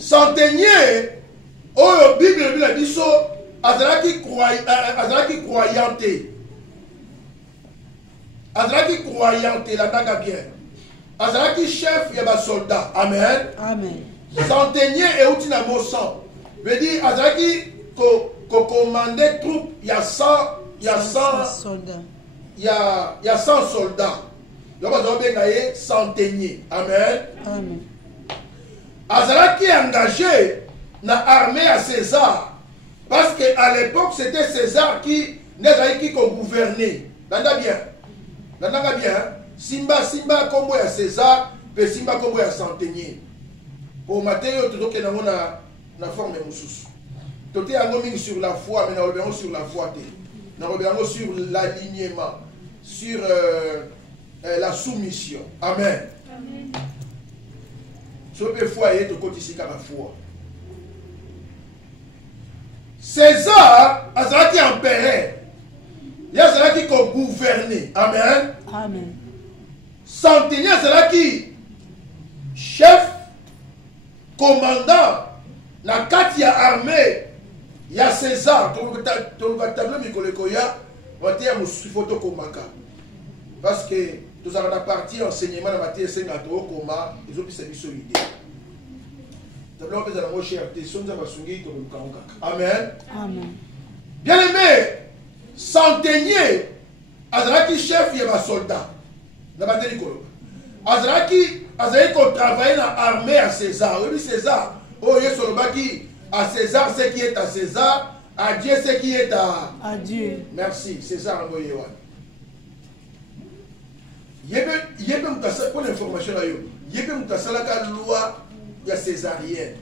Centenier, oh, Bible, la biso, azalaki croyante. Azalaki croyante, la daga bien. Azalaki chef, yaba soldat. Amen. Amen. Centenier et outina mosan. Veut dire, azalaki commandé troupe, il y a 100 soldats. Il y a 100 soldats. Donc, on a centenier. Amen. Amen. Azalaki est engagé dans l'armée à César. Parce qu'à l'époque, c'était César qui gouvernait. Nanda bien. Nanda bien. Simba combo à César, et Simba combo à centenier. Pour mater, tout le monde a forme de moussous. Tout est en sur la foi, mais nous revenons sur la foi. Nous revenons sur l'alignement, sur la soumission. Amen. Amen. Si on peut foyer, tu côté ici comme la foi. César, Azalaki empereur. Il y a Azalaki qui gouverné. Amen. Amen. Centenier Azalaki chef, commandant, na kati ya armée. Il y a César, tu vas tableau Mikolekoya, tu vas photo komaka. Parce que nous avons la partie enseignement dans la matière sénato koma, ils ont pu se solider. Tableau peut être la cher, tes sons va sungi to lukamuka. Amen. Amen. Bien aimé, centenier, Azalaki chef, il y a un soldat. La bataille Nikolo. Azalaki travaille dans l'armée à César. Oui, César. Oh, il y a Solobaki. À César, ce qui est à César. À Dieu, ce qui est à Dieu. Merci, César Moyewan. Pour l'information, il y a une loi césarienne.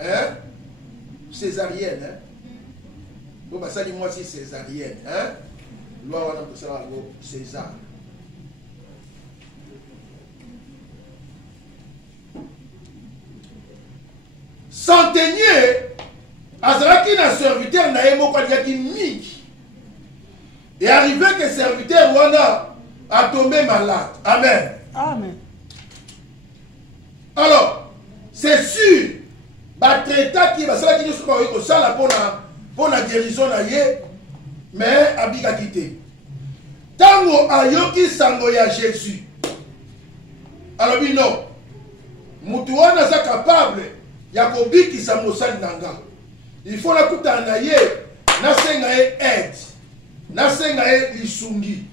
Hein? Césarienne. Hein? Donc, ça dit moi aussi césarienne. Hein? Loi César. Centenier, Azalaki na serviteur na yemo kwa yaki miki. Et arrivé que serviteur wana a tombé malade. Amen. Amen. Alors, c'est sûr, traita qui va ça qui nous soit ça la pour la guérison na ye, mais abika quitté. Tango ayoki sango ya Jésus. Alors non, mutu wana za capable Yakobi qui s'amosali nanga. Il faut la kuta na ye, na senga ye aide, na senga ye lisungi.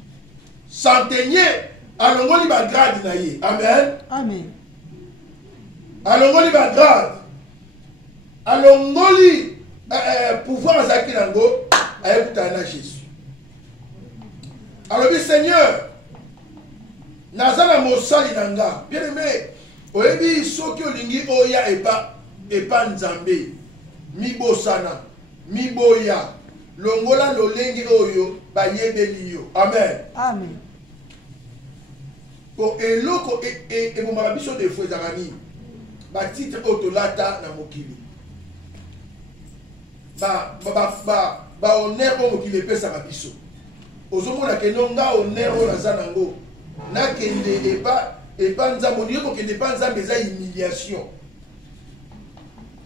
Centenier, alongoli ba grade na ye. Amen. Amen. Alongoli ba grade. Alongoli pouvoir zaki nango, ayekuta na Jésus. Alors bien Seigneur, nazala mosali nanga. Bien aimé, oyebi soki olingi oya epa nzambe mibosana miboya longola lolengi oyo bayebeli yo. Amen. Amen. Po eloko ebomaka biso defo ezaka nini batitre oyo tolata na mokili bahonneur oyo mokili epesaka biso ozomona keno nga honneur oyo naza nango nakende epa nzambe ondire kokende epa nzambe eza humiliation.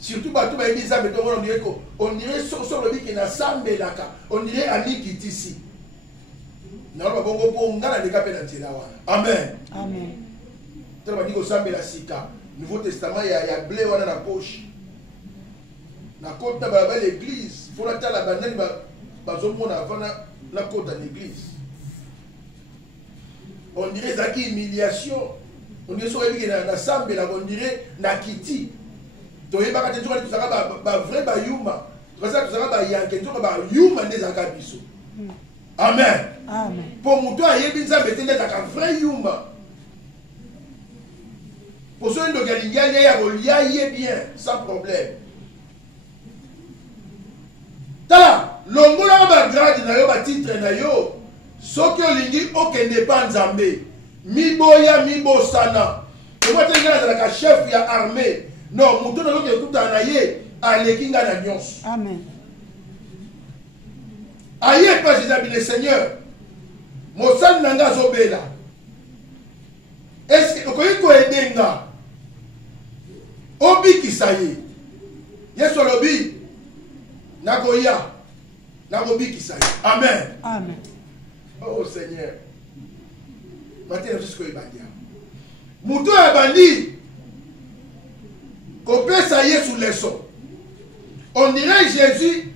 Surtout bato bayebi nzambe tongo on dirait soko lobiki na sambelaka on dirait amikitisi naloba bongo mpo nga naleka mpe na nzela wana. Amen. Amen. tala bandi kosambela sika Nouveau Testament ya blé wana na poche na kota na balabala l'église fona tala bandani bazomona avant na kota na l'église. On dirait zaki humiliation. On dirait so yebi na sambela on dirait na kiti. Toyeba ka tenzoko tuzaka ba vrai ba yuma. Tuzaka tuzaka ba yanke tuzaka ba yuma ndezaka biso. Amen. Amen. Pour muto ayebi nzambe tende zaka vrai yuma. Pour ceux qui ont bien, sans problème. Tala, longola ba grade na yo ba titre na yo. Soki olingi okende pa nzambe. Miboya mibosana. Moi tenga na ka chef ya armée. Non, muto na loke kuta na ye alekinga na nyonso. Amen. Aye pas Jésus Seigneur. Mosal nanga zobela. Est-ce que okoyi ko edenga? Obi kisaye. Yesu lobi. Nagoya. Nagobi kisaye. Amen. Amen. Oh Seigneur. Maintenant, jusqu'au Ibadia. Moutou Abandi. Kopesa Yesu leçon. On dirait Jésus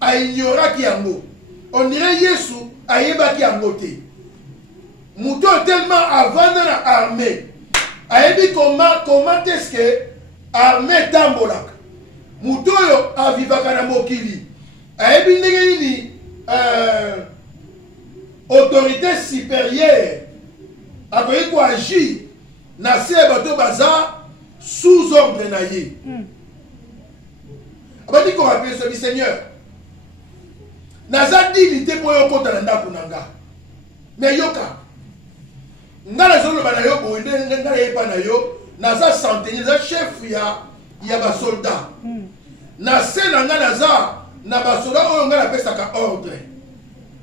a ignoré qui a mot. On dirait Yesu a yeba qui a moté. Moutou tellement avant dans l'armée. A dit comment est-ce que l'armée tambolak. Moutou a vivaka na mokili. A dit ni autorité supérieure. A dit quoi agir. Na se bato baza sous ordre naïe. A dit qu'on rappelle ce Seigneur. Naza dignité pour yo kota na ndako nanga. Mais yoka. Ngala zolo bana yo bo ngala yepa na yo, naza santé, naza chef ya ba soldat. Na se nanga naza na ba soldat oyo ngala pesa ka ordre.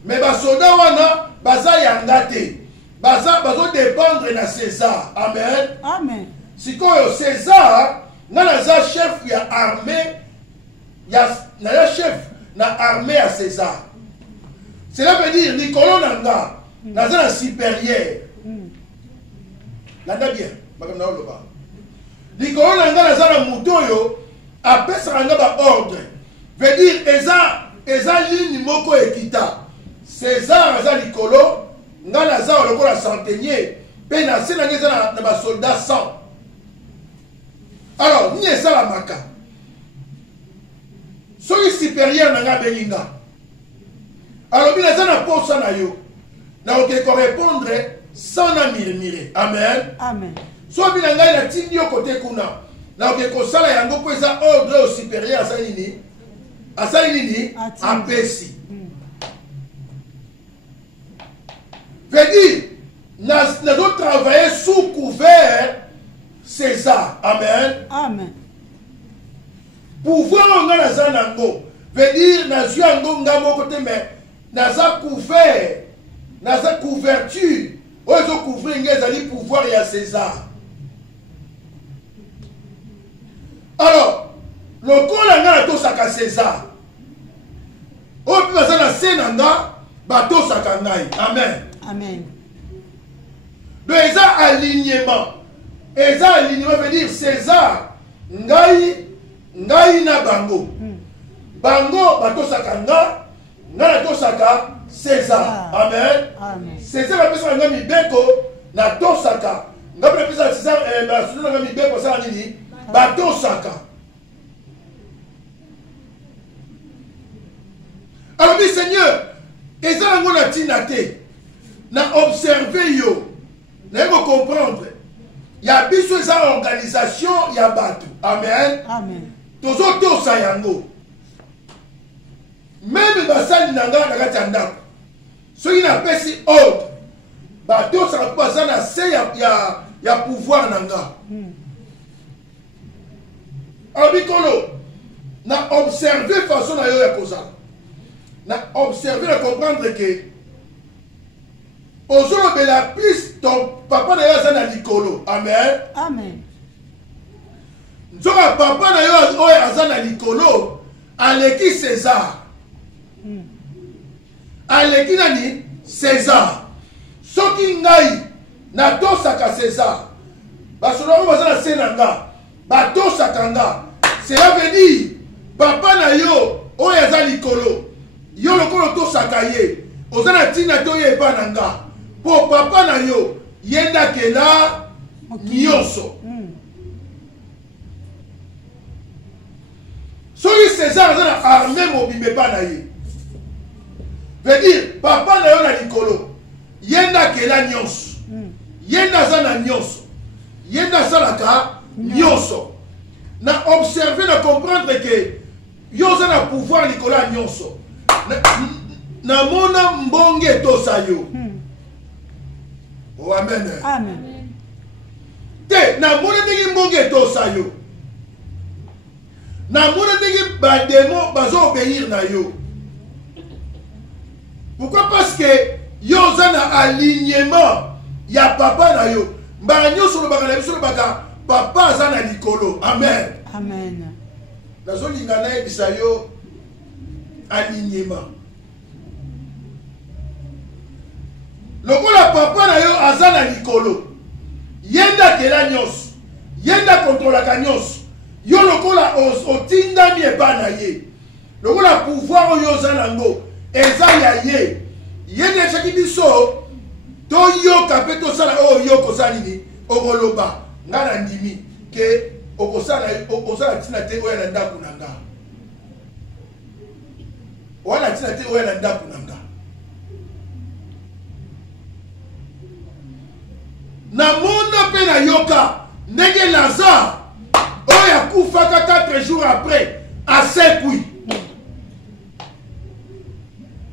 Mais ba soldat wana baza yangate. Bazo dépendre na César. Amen. Amen. Sikoyo César ngala za chef ya armée na chef na armée à César. Cela veut dire Nicolas Nanga, Naza supérieur. Nanda bien, Madame Naoloba. Nicolas Nanga Naza Moutoyo, après ça Nanga ba ordre. Veut dire Eza ligne moko ekita. César Naza Nicolas, Nanga Naza oloko la centenier, pe na se Nanga na ba soldat 100. Alors, ni eza la maka. Soki supérieur nanga belinga. Alors bien ça na posa na yo. Na oke correspondre sans na murmurer. Amen. Amen. So bien nanga na tindi yo côté kuna. Na oke ko sala yango ko eza ordre au supérieur asalini. Asalini apesi. Veut dire na do travailler sous couvert César. Amen. Amen. Pouvoir on a la zanango veut dire na zuango ngamo côté mais naza couvert naza couverture ozo couvrir ngezali pouvoir ya César. Alors le kola ngala to saka César o pi bazana senanga ba to saka ngai. Amen. Amen. Donc alignement veut dire César ngai na bango. Bango batosaka nga tosaka César. Amen. Amen. César bapesa nga mibeko na tosaka. Nga bapesa César basuna nga mibeko sala nini? Batosaka. Alors oui Seigneur, eza ngo na tina te. Na observer yo. Na yo comprendre. Ya biso eza organisation ya bato. Amen. Amen. Tozo tosa yango. Même basali nanga na kati ya ndako. Soki na pesi ordre. Bato sa baza na se ya pouvoir nanga. Abikolo na observer façon na yo ya kozala. Na observer na comprendre que ozolobela plus ton papa na yo aza na likolo. Amen. Amen. Nzoka papa na yo oyo aza na likolo aleki César. Aleki nani? César. Soki ngai natosaka César. Basoda oyo baza na se na nga batosaka nga. Cela veut dire papa na yo oyo aza likolo yo lokolo tosaka ye oza na ntina te oyo epa na nga po papa na yo yendakela nyonso. Soki César aza na armée mobimba epa na ye veut dire papa na yo na likolo yendakela nyonso. Yenda aza na nyonso. Yenda asalaka nyonso. Na observer, na comprendre que yo aza na pouvoir likolo ya nyonso. Na mona mbonge tosa yo. Oh amen. Amen. Te na mona ndenge mbonge tosa yo. Na mona ndenge bademo bazo obéir na yo. Pourquoi? Parce que yo aza na alignement ya papa na yo. Mbara nyonso lobaka na biso lobaka papa aza na likolo. Amen. Amen. Nazolinga na yebisa yo alignement. Lokola papa na yo aza na likolo. Yenda kela nyos. Yenda kontrolaka nyos. Yo lokola otindami eba na ye. Lokola pouvoir oyo oza nango eza ya ye. Yenda chaki biso to yoka pe to sala oyo kozali ni okoloba ngana ndimi ke okosala tina te oya na ndako na nga. Wana tina te oya na ndako na nga. Na mona pe na yoka ndenge Lazare oya kufaka 4 jours après à Sekui.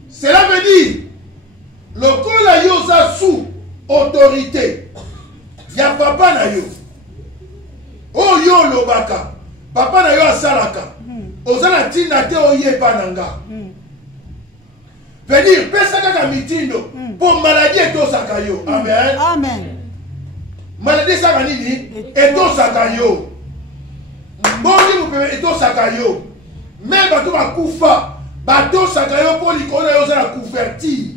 Cela veut dire lokola yo za sous autorité ya papa na yo. Oh yo lobaka papa na yo asalaka ozala tina te oyeba nanga. Veut dire pesa kaka mitindo pour maladie etosaka yo. Amen. Amen. Maladie saka nini etosaka yo. Mbongi mupepe etosaka yo. Mais bato bakufa batosaka yo po likolo yo ozala couverture.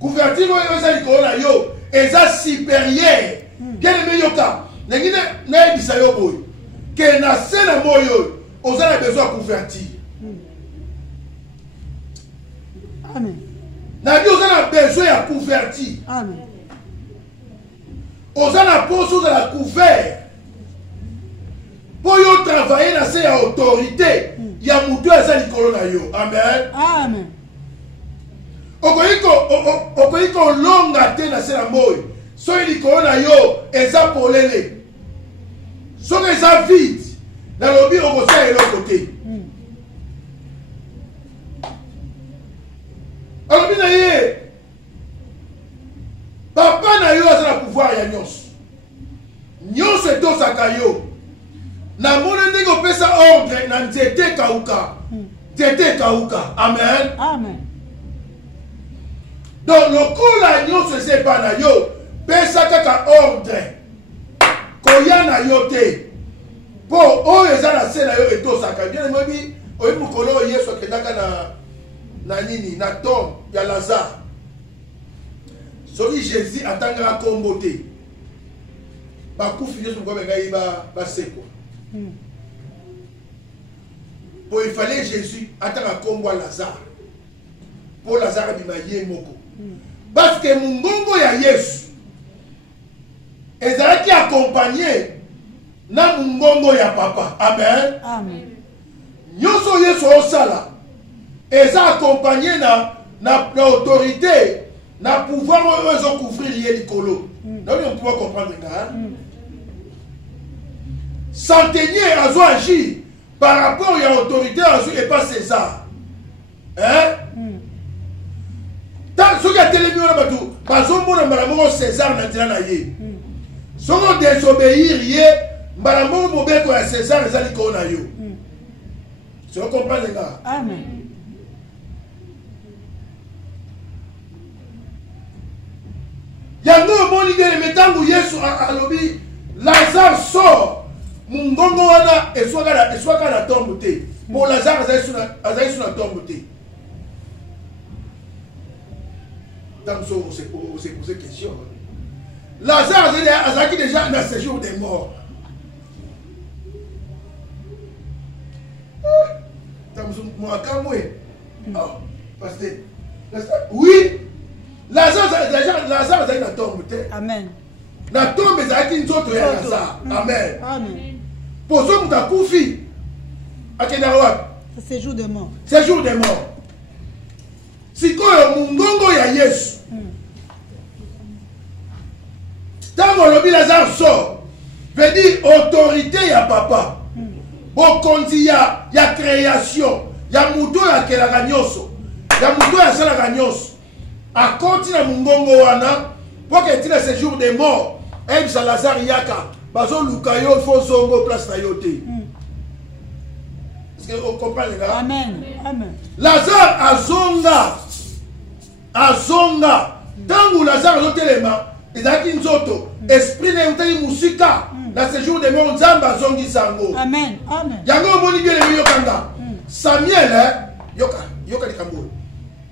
Couverture oyo eza likolo na yo eza supérieur. Bien aimé yoka nengine na ebisa yo boy ke na se na moyo ozala besoin couverture. Amen. Na bi ozala besoin ya couverture. Amen. Ozala poso ozala couvert. Po yo travailler na se ya autorité ya mutu eza likolo na yo. Amen. Amen. Okoyiko longa te na se na moyo. Soki likolo na yo eza polele. Soki eza vide na lobi okosala eloko te. Alobi na ye papa na yo aza na pouvoir ya nyonso. Nyonso etosaka yo. Na mona ndenge opesa ordre na nzete kauka. Nzete kauka. Amen. Amen. Donc lokola nyonso esepa na yo pesa kaka ordre koya na yo te po oyo eza na se na yo etosaka. Bien mobi oyi mukolo Yesu akendaka na nini na tombe ya Lazare. Soki Jésus atangaka kombo te bakufi Yesu moko bengai basekwa. Po il fallait Jésus atanga kombo Lazare po Lazare bima ye moko. Parce que mungongo ya Yesu ezalaki accompagné na mungongo ya papa. Amen. Amen. Nyonso Yesu osala eza accompagné na autorité na pouvoir oyo ezo couvrir ye likolo. Donc on peut comprendre ça. Centenier azo agir par rapport à l'autorité azo et pas César. Hein? Tant ce qui a télémis on a battu, bazombo na malamongo César na tira na ye. Songo désobéir ye, malamongo mobeko ya César ezali ko na yo. Tu comprends les gars? Amen. Yango moni de metangu Yesu alobi Lazare sort. Mungongo wana eswaka na tombe te. Pour Lazare azali sur la tombe te. Tant que on s'est posé question. Lazare azali déjà dans ce jour des morts. Tant que moi kamwe. Ah, parce que oui, Lazare azali na tombe te. Amen. Na tombe ezalaki nzoto ya Lazare. Amen. Amen. Poso mutakufi akenda wapi? Séjour de mort. Séjour de mort. Sikoyo mungongo ya Yesu. Tango lobi Lazare sort, veut dire autorité ya papa. Bokonzi ya création, ya muto ya kelaka nyonso, ya muto ya salaka nyonso. Akoti na mungongo wana, pour que tu le séjour de mort, et ça Lazare yaka, bazo lukayo faut zongo place na yote. Est-ce que vous comprenez les gars? Amen. Amen. Lazare azonga. Tangu Lazare azotelema, ezaki nzoto, esprit na yutaki musika, na séjour de mort nzambe azongisa yango. Amen. Amen. Yango omoni bien le yokanga. Samuel yoka likambo.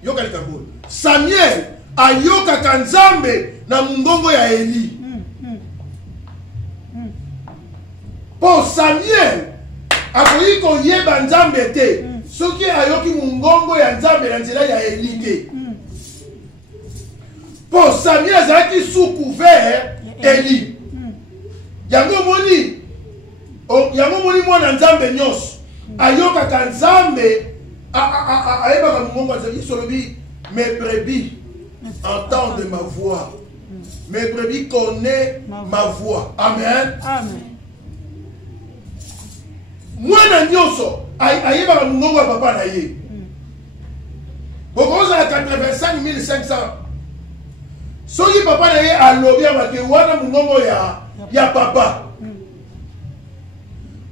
Yoka likambo. Samuel ayoka nzambe na mungongo ya Eli. Pour Samuel akoyi koyeba nzambe te. Soki ayoki mungongo ya nzambe na nzela ya Eli te. Pour Samuel azalaki sous couvert Eli. Yango moni mwana nzambe nyonso ayoka nzambe ayebaka mungongo azali solobi mes brebis entendent ma voix. Mes brebis connaissent ma voix. Amen. Amen. Mwana nyonso ayebaka mungongo ya papa na ye. Bokoza na 85,500. Soki papa na ye alobi amake wana mungongo ya papa.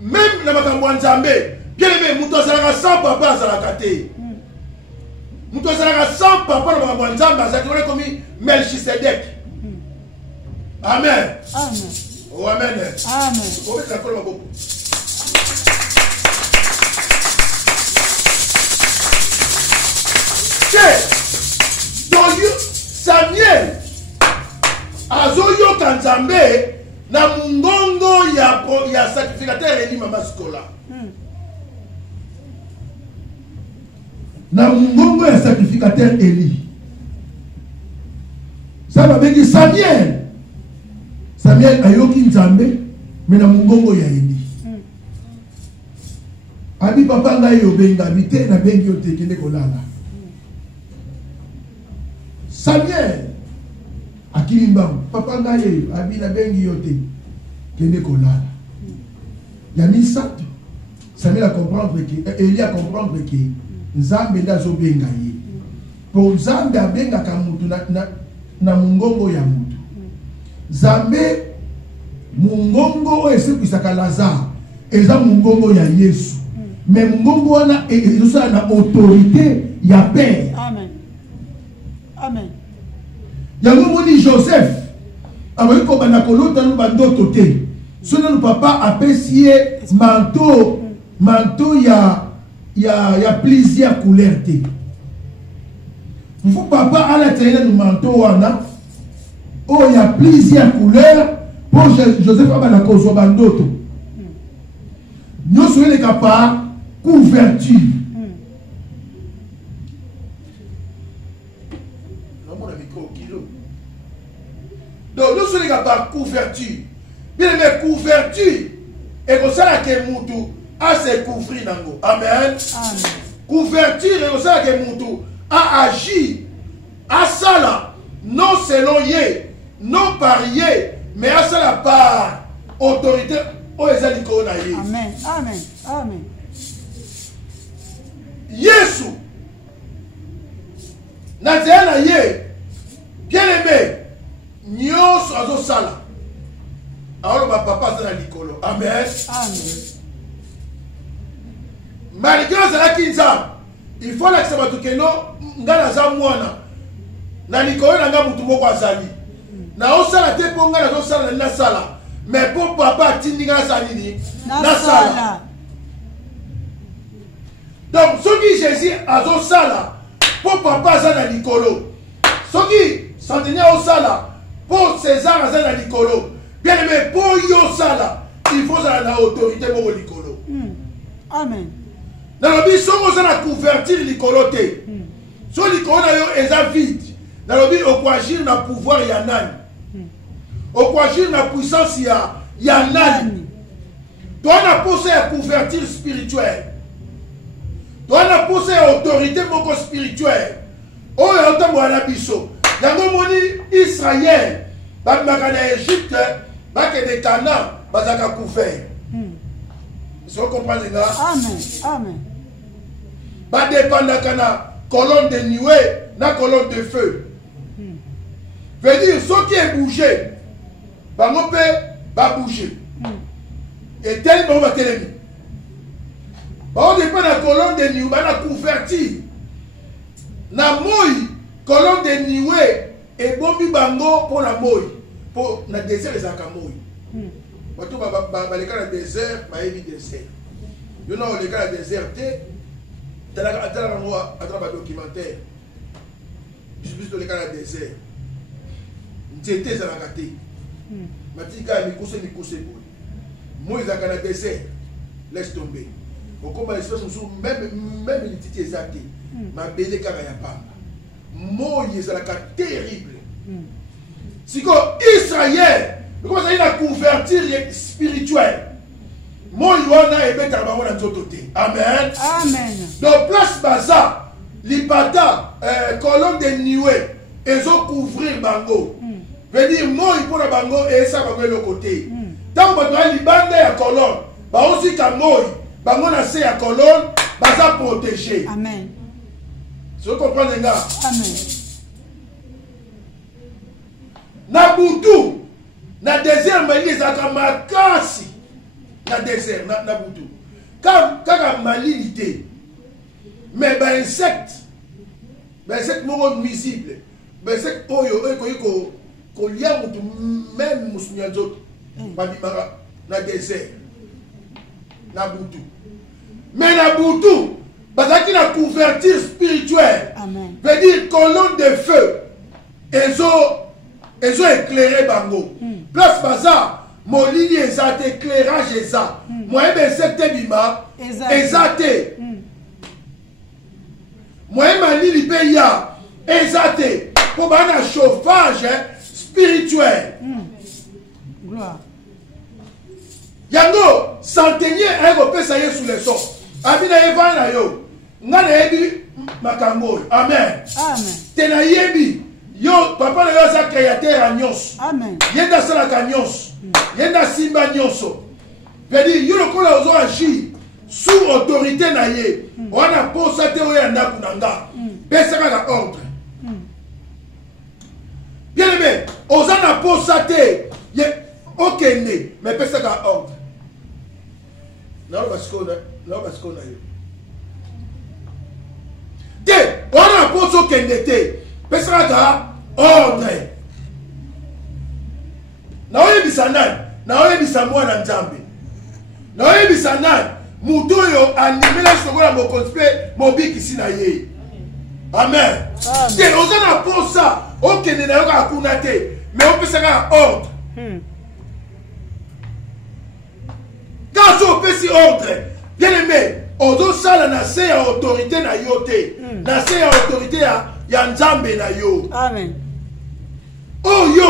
Même na makambo ya nzambe, bien aimé, mutu azalaka sans papa azalaka te. Mutu azalaka sans papa na makambo ya nzambe azalaka komi Melchisedek. Amen. Amen. Oh, amen. Amen. Obeta kola maboko. Samuel azoyoka nzambe na mungongo ya sacrificateur Eli mama sikola. Na mungongo ya sacrificateur Eli. Ça va bengi Samuel. Samuel ayoki nzambe mais na mungongo ya Eli. Abi papa ngai yo benga bite na bengi yo tekende kolala. Samuel akilimbangu papa ngai abi na bengi yo te kende kolala. Ya misato Samuel a comprendre que Eli a comprendre que nzambe ndazo benga ye. Pour nzambe abenga ka mutu na mungongo ya mutu. Nzambe mungongo esepisaka Lazare eza mungongo ya Yesu. Mais mungongo wana ezosala na autorité ya père. Amen. Amen. Yango moni Joseph amoyi ko bana kolota no bandoto te. Sona no papa apesi ye manteau ya plusieurs couleurs te. Faut papa ala tena no manteau wana oh ya plusieurs couleurs pour Joseph abana kozwa bandoto. Nous sommes les capables couverture. Donc nous sommes les capables couverture. Bien aimé couverture et comme ça que mutu a se couvrir nango. Amen. Amen. Couverture et comme ça que mutu a agi à ça non selon yé, non par yé, mais à ça par autorité. Amen. Amen. Amen. Yesu na ye bien aimé nyonso azo sala alors ma papa ça na likolo. Amen. Amen. Malgré ça kinza il faut la sabato keno ngala za mwana na likolo na nga mutu moko azali na osala te po ngala zo sala na sala. Mais pour papa tindinga salini na sala. Donc ce qui Jésus a zo sala pour papa ça na likolo. Ce qui Santenia au sala pour César ça na likolo. Bien aimé pour yo sala il faut ça na autorité pour likolo. Amen. Dans le but so ça na convertir likolo te. So likolo na yo eza vide. Dans le but au quoi agir na pouvoir ya nani. Au quoi agir la puissance ya nani. Toi on a posé à couverture spirituelle. Toi on a posé à autorité moko spirituelle. Oh ya otambo na biso. Yango moni Israël ba makana Égypte ba ke de Canaan bazaka couvert. Vous comprenez là? Amen. Amen. Ba dépendre kana colonne de nuée na colonne de feu. Veut dire ce qui est bougé bango pe ba bouger. Et tellement ba telemi. Ba on dépend la colonne de nuée ba na couverture. Na moi colonne de nuée et bombi bango pour la moi pour na désert les akamoi. bato baleka na désert bayebi désert yo na oleka na désert te talaka ngo ata badocumentaire biso toleka na désert nzete ezalaka te matika ya mikuse boye moi ezalaka na désert laisse tomber okoma espèce mosusu même lititi eza te mabele kaka ya pamba moi ezalaka terrible siko Israël comment ça il a couverture spirituelle moi wana ebetaka bango na nzoto te amen Amen. donc place baza lipata colonne de nuée ezo couvrir bango veut dire moi mpona bango esa bango eloko te ntango bato ya libanda ya colonne baosika moi bango na se ya colonne baza protégé Amen. so comprendre nga Amen. na butu na désert mali ezalaka makasi na désert na butu kaka malili te mais bainsecte moko nuisible bainsecte oyo ekoki kolia motu même mosusu ya nzoto babimaka na désert na butu mais na butu bazalaki na couverture spirituelle veut dire colonne de feu ezo éclairé bango place baza molili eza te éclairage eza moyen bainsecte bima eza te moyen malili mpe ya eza te mpo baa na chauffage spirituel Gloire. yango centenier ayekopesa yesu leson abi na ye vai na yo nga nayebi makambo oyo amen Amen. te nayebi yo papa na yo aza créateur ya nyonso Amen. ye nde asalaka nyonso ye nde asimba nyonso pedi yo lokola ozo agir sous autorité na ye wana posa te oyo ya ndako na nga pesa kaka ordre bien aimé oza na posa te ye okende mais pesa kaka ordre naoloba sikoyo na yo te wana na posa okende te pesa kaka ordre naoyebisa nani naoyebisa mwana nzambe naoyebisa nani mutu oyo animela sokola mokonzi mpe mobikisi na ye amen te oza na posa okende na yo kaka kuna te mais opesa kaka ordre kasi opesi ordre bien aimé ozosala na se ya autorité na yo te na se ya autorité ya nzambe na yo Amen. oyo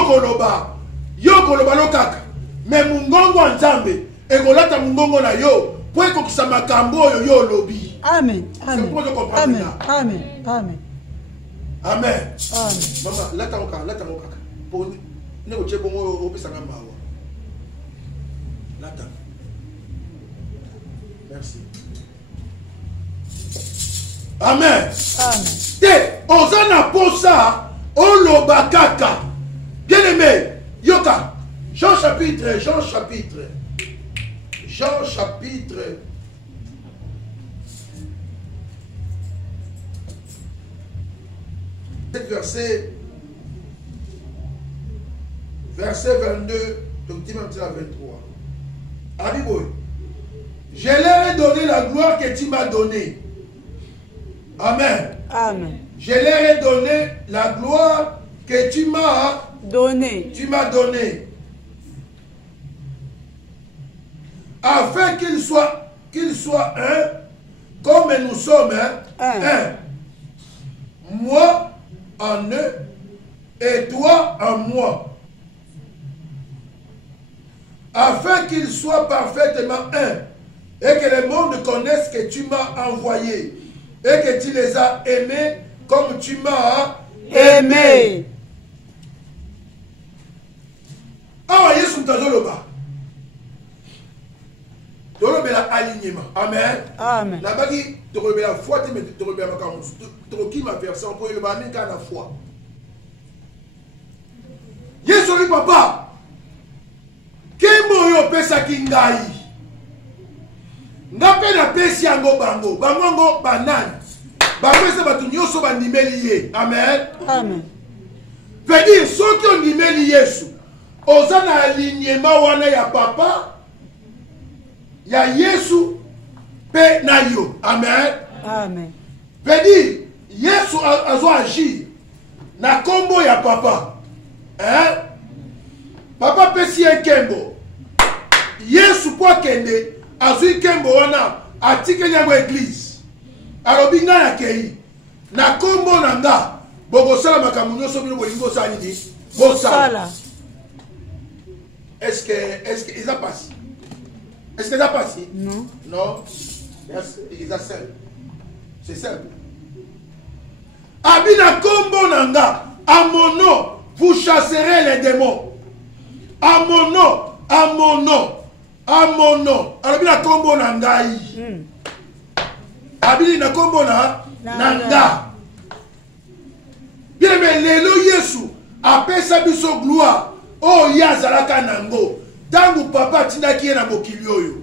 yo koloba lo kaka me mungongo ya nzambe ekolata mungongo na yo po ekokisa makambo oyo yo olobi Amen. Amen. pour que je comprenne Amen. là. Amen. Amen. amen Amen. mama lata ngo kaka po ndeko tshebo ngo opesanga mawa lata merci amen Amen. te oza na posa oloba kaka bien aimé yoka Jean chapitre verset 22 donc tu m'as dit la 23 Abiboy je leur ai donné la gloire que tu m'as donnée amen Amen. je leur ai donné la gloire que tu m'as Donné. donné afin qu'il soit un comme nous sommes un. Moi en eux et toi en moi afin qu'il soit parfaitement un et que le monde connaisse que tu m'as envoyé et que tu les as aimés comme tu m'as aimé. Awa Yesu mtazoloba tolobela alignement amen Amen. nabaki tolobela foi te mais tolobela makambo tokokima version po eloba mingi na foi Yesu ali papa kembo oyo opesaki ngai nga mpe napesi yango bango ngo banani bango eza bato nyonso bandimeli ye amen Amen. veut dire soki ondimeli Yesu oza na alignement wana ya papa ya Yesu pe na yo. Amen. Amen. Veut dire Yesu azo agir na kombo ya papa. Hein? Papa pesi ekembo. Yesu po kende azui kembo wana atike nyango église. Alobi nga na kei na kombo na nga bokosala makambo nyonso bino bolingo osala nini? Bosala. Est-ce que ils a passé? Est-ce que ça passe? Non. Non. Ils a simple. C'est simple. Abina kombo nanga, à mon nom, vous chasserez les démons. À mon nom, à mon nom, à mon nom. Abina kombo nanga. Abina kombo nanga. Bien mais lelo Yesu appelle sa biso gloire. Oh yazalaka nango. Tangu papa tindaki ye na mokili oyo.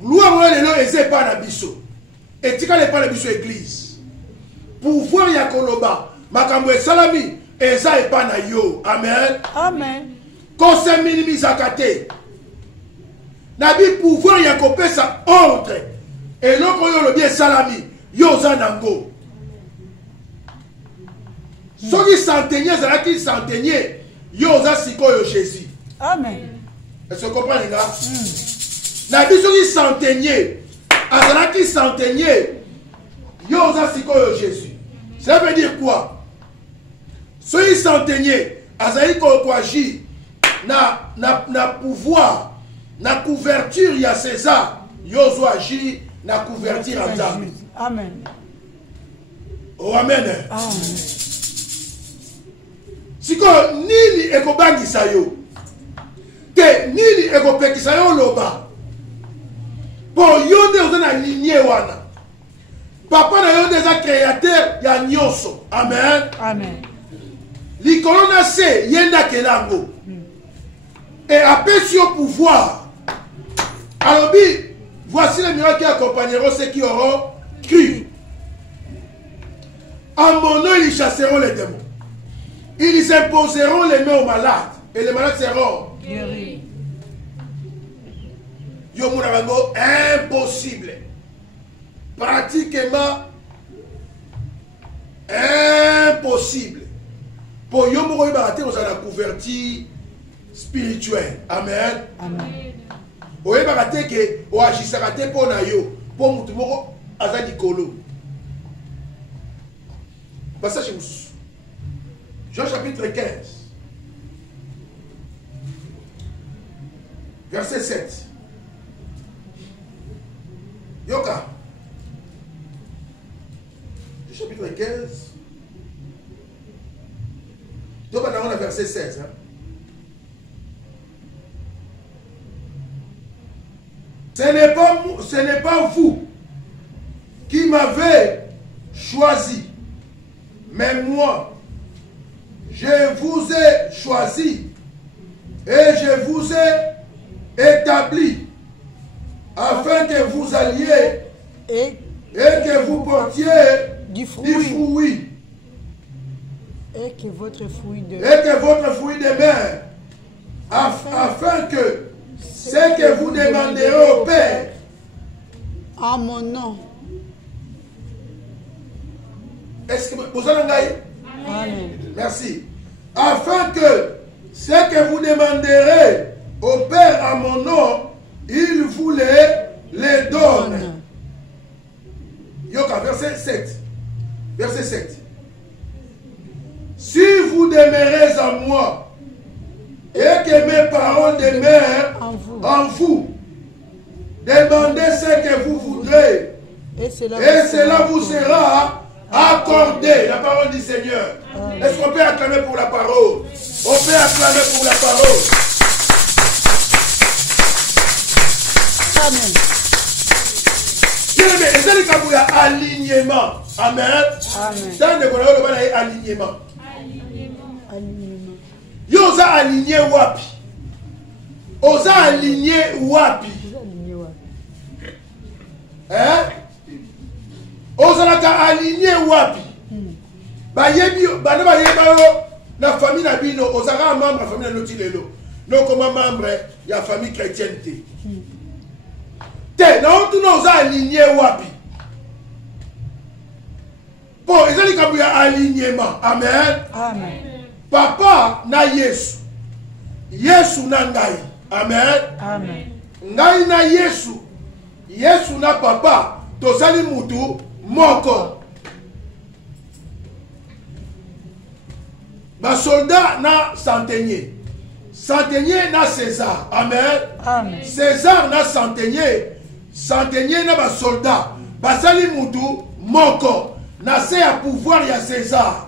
Gloire oyo lelo eze pa na biso. Etikale pa na biso église. Pouvoir ya koloba makambo esalami eza epa na yo. Amen. Amen. Kose minimisaka te. Na bi pouvoir ya kopesa ordre. Eloko oyo lobi esalami yo oza nango. Soki centenier ezalaki centenier yo oza sikoyo Jésus. Amen. Est-ce que vous comprenez là? Na biso ki centenier azalaki centenier yo oza sikoyo Jésus. Ça veut dire quoi? Soki centenier azali ko agir na pouvoir na couverture ya César yo zo agir na couverture ya Nzambe. Amen. Oh amen. Amen. Siko nini ekobangisa yo te nini ekopekisa yo loba po yo nde oza na lignée wana papa na yo nde eza créateur ya nyonso. Amen. Amen. Likolo na se ye nde akelango et apesi yo pouvoir alobi voici les miracles qui accompagneront ceux qui auront cru. En mon nom ils chasseront les démons. Ils imposeront les mains aux malades et les malades seront Guéri. Yo mourabango impossible. Pratiquement impossible. Pour yo moko ibate on a couverture spirituelle. Amen. Amen. Oye bakate ke o agisaka te po na yo po mutu moko aza likolo. Passage mususu. Jean chapitre 15, verset 7. Yoka. Jean chapitre 15. Donc on a verset 16. Hein? Ce n'est pas vous qui m'avez choisi, mais moi. Je vous ai choisi et je vous ai établi afin que vous alliez et que vous portiez du fruit. Et que votre fruit demeure afin que ce que vous demanderez au Père en mon nom. Est-ce que vous avez entendu? Amen. Merci. Afin que ce que vous demanderez au Père à mon nom, il vous les donne. Yoka, verset 7. Verset 7. Si vous demeurez en moi et que mes paroles demeurent en vous, demandez ce que vous voudrez et cela vous sera accordé. La parole du Seigneur. Est-ce qu'on peut acclamer pour la parole? On peut acclamer pour la parole. Amen. Bien aimé, et c'est le cas alignement. Amen. Amen. Dans le Coran, on a alignement. Alignement. Yo oza aligné wapi? Oza aligné wapi? Hein? Ozalaka aligné wapi? Bayebi bana bayeba yo la famille Nabino, aux Arabes membres de la famille Notilelo. Non, comme membre, il y a la famille chrétienne. Non, tout nous a aligné wapi. Bon, ils ont dit qu'il y a alignement. Amen. Amen. Papa na Yesu. Yesu na ngai. Amen. Amen. Ngai na Yesu. Yesu na papa. Tosali mutu moko. Ba soldat na centenier. Centenier na César. Amen. Amen. César na centenier. Centenier na ba soldat. Basali mutu moko. Na se ya pouvoir ya César.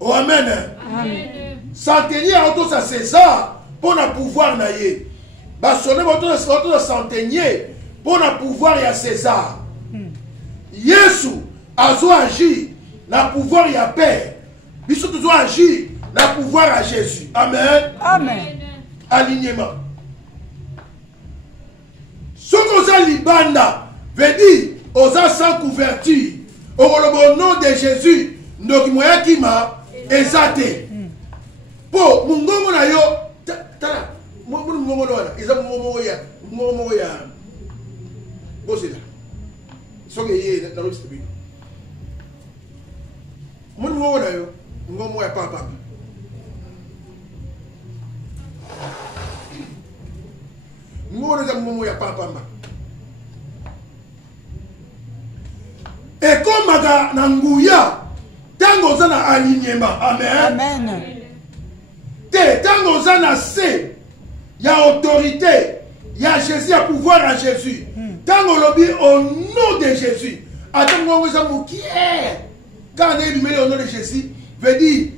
Oh, amen. Amen. Centenier auto sa César pour na pouvoir na ye. Ba soldat auto sa centenier pour na pouvoir ya César. Yesu azo agir na pouvoir ya Père. Biso toujours agir na pouvoir à Jésus. Amen. Amen. Alignement. Ce qu'on a libanda veut dire aux sans couverture. Au nom de Jésus, donc moya kima ezate. Po mungongo na yo tala mungongo na eza mungongo ya bosela. Soke ye na route bi. Mungongo na yo mungongo ya papa. Mungongo na mungongo ya papa. Et comme na nguya tango za na alignement. Amen. Amen. Te tango za na se ya autorité ya Jésus, ya pouvoir à Jésus. Tango lobi au nom de Jésus. Atango za mukie. Quand on est au nom de Jésus, veut dire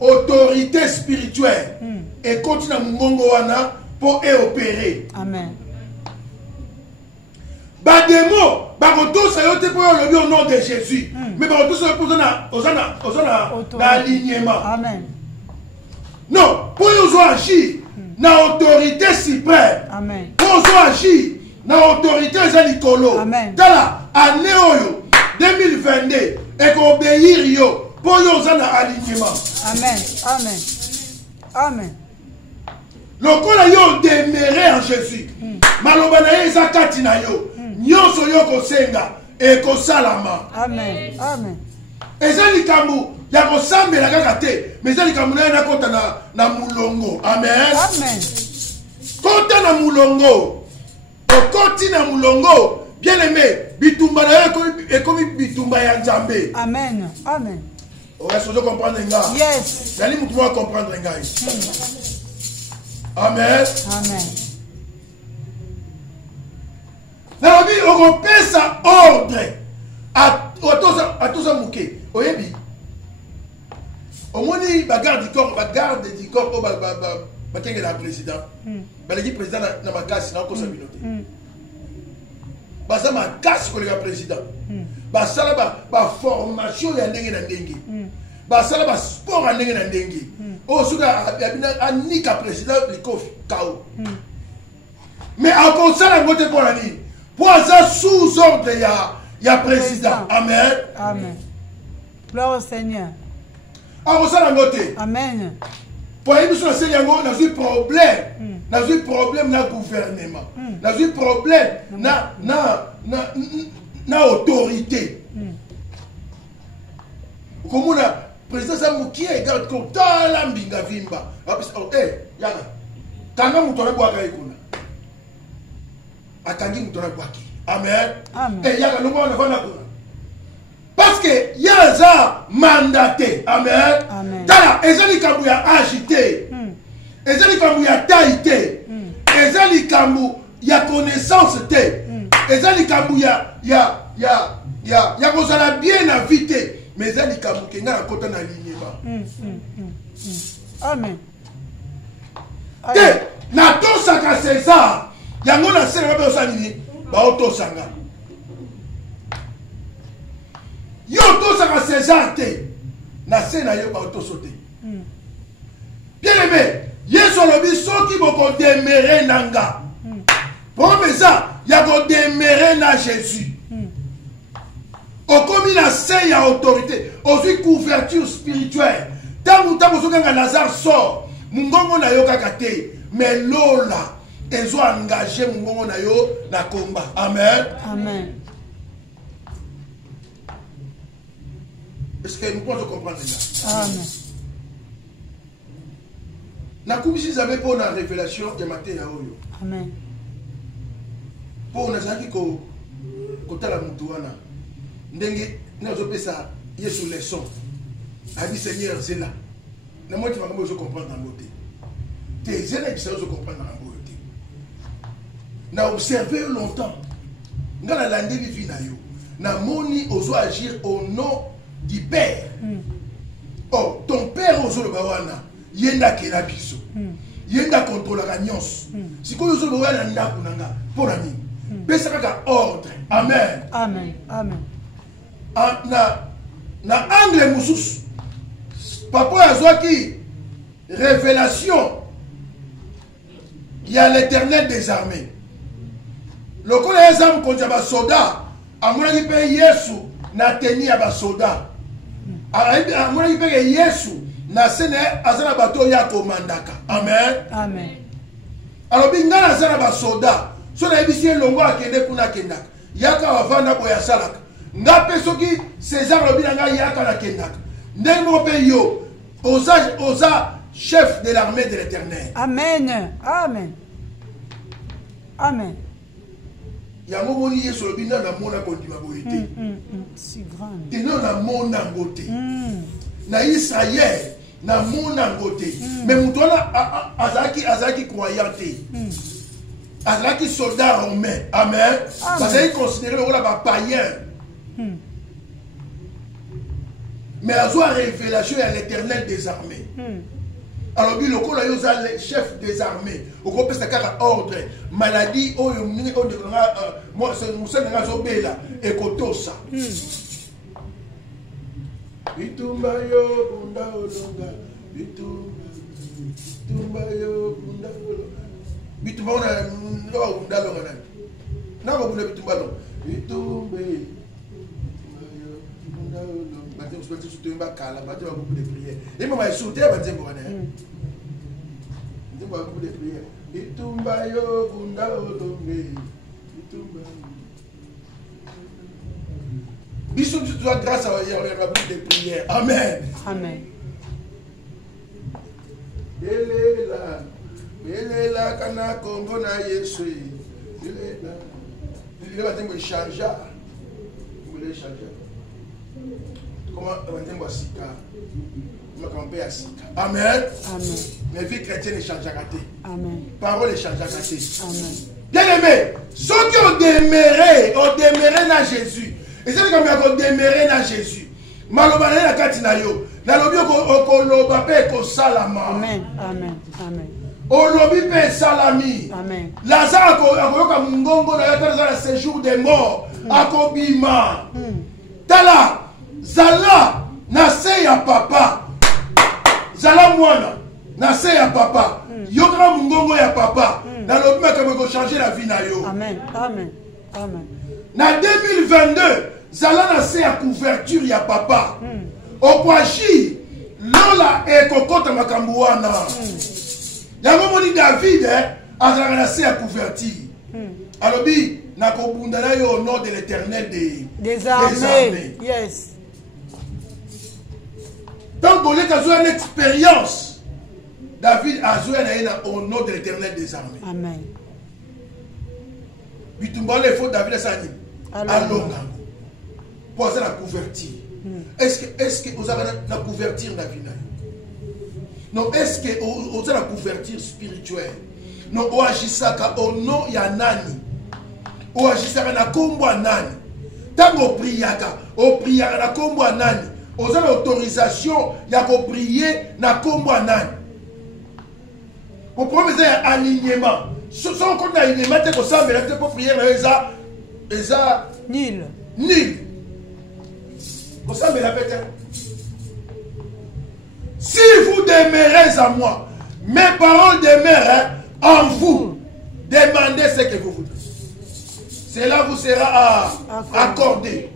autorité spirituelle. Et continue à mungongo wana pour opérer. Amen. Bademo, bakoto sa yote pour le au nom de Jésus. Mais bakoto sa pour na alignement. Amen. Non, pour nous agir na autorité suprême. Amen. Pour nous agir na autorité zalikolo. Amen. Tala année oyo 2022 et obéir yo pour yo na alignement. Amen. Amen. Amen. Lokola yo demeurer en Jésus. Maloba na ye zakati na yo. Nyonso yo kosenga e kosalama. Amen. Amen. Eza likambo ya kosambela kaka te, mais eza likambo na kota na mulongo. Amen. Amen. Kota na mulongo. Okoti na mulongo. Bien aimé, bitumba na yo ekomi bitumba ya Nzambe. Amen. Amen. Est-ce que vous comprenez nga? Yes. Nali mutu mwa comprendre nga. Amen. Amen. Na bi okopesa ordre à tous à mouké. Oyebi. Omoni bagarde du corps au bakenge la président. Balegi président na makasi na kosa binote. Baza makasi ko le président. Basala ba formation ya ndenge na ndenge. Basala ba sport ya ndenge na ndenge. O suka abina anika président likofi kao. Mais en consala ngote pour la ni. Pour ça sous ordre ya président. Amen. Amen. Gloire au Seigneur. En consala ngote. Amen. Pour y sur le Seigneur, on a eu problème. On a eu problème dans le gouvernement. On a eu problème dans l'autorité. Comme on a président Samouki et garde comme dans la mbinga vimba. Eh, yaga. Kanga mutona bwaka ikuna. Akangi mutona bwaki. Amen. Amen. Eh, yaga no mwana fana kuna. Parce que yaza mandaté. Amen. Amen. Tala, ezali kambu ya agité. Ezali kambu ya taïté. Ezali kambu ya connaissance té. Ezali kambu ya kozala bien invité. Mais ezali kambu kenga na kota na alignement. Amen. Te, na tosaka César. Yango na sele babe osanini, ba otosanga. Yo tosaka César te. Na se na yo ba otosote. Bien aimé, Yesu alobi soki boko demeurer nanga. Promesa ya ko demeurer na Jésus. Okomi na se ya autorité, ozui couverture spirituelle. Tango sokanga Lazare sort. Mungongo na yo kakate. Mais lola. Ils ont engagé mungongo na yo na combat. Amen. Amen. Est-ce que nous pouvons comprendre ça? Amen. Na kumisi zabe pour la révélation de matin ya oyo. Amen. Pour na zaki ko kotala mutu wana. Ndenge na zo pesa Yesu leçon. A dit Seigneur zela. Na moi tu vas comprendre en beauté. T'es zela qui ça comprendre en beauté. Na observé longtemps. Ngala lande li vie na yo. Na moni ozo agir au nom du Père. Oh, ton Père ozo le bawana. Yenda kena biso. Yenda contrôle la nyonso. Si ko ozo le bawana ndako nanga pour ami. Pesa kaka ordre. Amen. Amen. Amen. Na angle mususu. Papa azwaki révélation. Il y a l'Éternel des armées. Le coup des armes contre les soldats, à mon avis, Yesu n'a tenu à soldats. À mon avis, Yesu n'a séné à sa bateau ya commandaka. Amen. Amen. Alors, bingana sa soldats. So na ebisi longo akende kuna kendaka. Yaka wavanda boya salaka. Ngape soki César lobina nga yaka na kendaka. Ndemo pe yo osa chef de l'armée de l'Éternel. Amen. Amen. Amen. Yango moni Yesu lobina na mona kondima boyete. Si grande. Tino na mona ngote. Na Israël na mona ngote. Mais mutona azaki croyante. Azaki soldat romain. Amen. Parce qu'il considéré le rôle de païen. Mais à la révélation à l'Éternel des armées. Alors, le chef des armées, au groupe de ordre, maladie, moi, c'est et kotosa. Bitumba yo bunda olonga, bitumba yo bunda olonga. Bitumba no bunda olonga. Na ko bunda bitumba lo. Bitumbe. Bunda olonga. Batem so batem so temba kala, batem beaucoup de prières. Et maman sauté batem bona. Batem beaucoup de prières. Bitumba yo bunda olonga. Bitumba. Bisous, tu dois grâce à la Bible de prière. Amen. Amen. Belela kana kombo na Yesu. Belela. Il va te changer. Vous voulez changer. Comment on va sika? Comment on peut sika? Amen. Amen. Mais vie chrétienne change à côté. Amen. Parole change à côté. Amen. Bien aimé, ceux qui ont demeuré dans Jésus. Et c'est comme ils ont demeuré dans Jésus. Malobane na katina yo. Na lobi okoloba pe ko salama. Amen. Amen. Amen. Olobi pe salami. Amen. Lazare akoyoka mungongo na yo tala séjour de mort. Akobima. Tala zala na se ya papa. Zala mwana na se ya papa. Yoka mungongo ya papa. Na lobi makamo changer la vie na yo. Amen. Amen. Amen. Na 2022, zala na se ya couverture ya papa. Okwashi lola e kokota makambo wana. Yango moni David azala na se ya couverture. Alobi na kobunda na yo au nom de l'Éternel des armées. Yes. Donc on est à une expérience. David a joué au nom de l'Éternel des armées. Amen. Bitumba le faut David Sani. Allons pour ça la couverture. Est-ce que vous avez la couverture David? Non, est-ce que vous avez la couverture spirituelle? Non, ou agissaka au nom ya nani? Ou agissaka na kombo nani? Tango priaka, o priaka na kombo nani? Vous avez l'autorisation ya ko prier na kombo nani? Vous pouvez un alignement. Si on compte l'alignement, c'est pour prier, mais nul. Nul. Vous savez la bête. Si vous demeurez en moi, mes paroles demeurent en vous. Demandez ce que vous voulez. Cela vous sera accordé.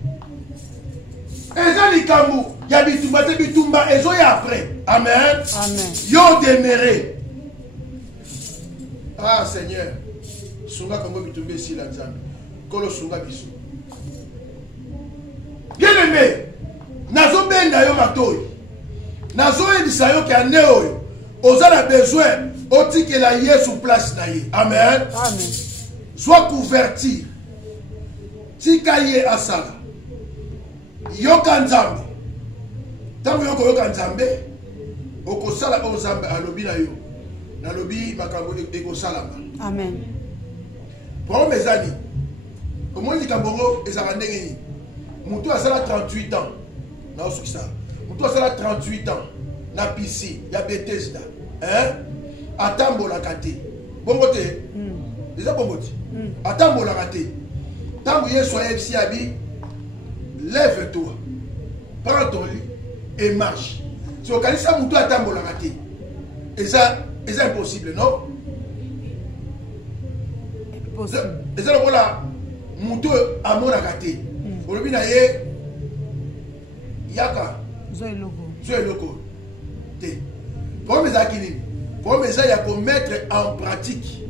Eza likambo ya bitumba te bitumba ezo ya après. Amen. Amen. Yo demeuré. Ah Seigneur. Sunga Congo bitumba ici la Nzambe. Kolo sunga biso. Bien aimé. Nazo benda yo matoyi. Nazo ebisa yo ki ane oyo. Ozala besoin otikela Yesu place na ye. Amen. Amen. Sois converti. Tika ye asala. Yoka Nzambe. Tango yoko yoka Nzambe. Okosala o Nzambe alobi na yo. Na lobi makambo ekosalama. Amen. Pour mes amis. Comment dit Kamboro ezala ndenge ni. Mutu asala 38 ans. Na osukisa. Mutu asala 38 ans. Na PC ya Bethesda. Hein? Atambola kate. Bongo te. Déjà bongo te. Atambola kate. Tango Yesu ayebisi abi. Lève-toi, prends ton lit et marche. Si on dit ça, Moutou attend pour la rater. Et ça, c'est impossible, non? Impossible. Et ça, voilà, Moutou a mon raté. On le dit, Yaka. Zoé logo. Zoé logo. Pour mes akini, pour mes aïe, il y a qu'on mettre en pratique.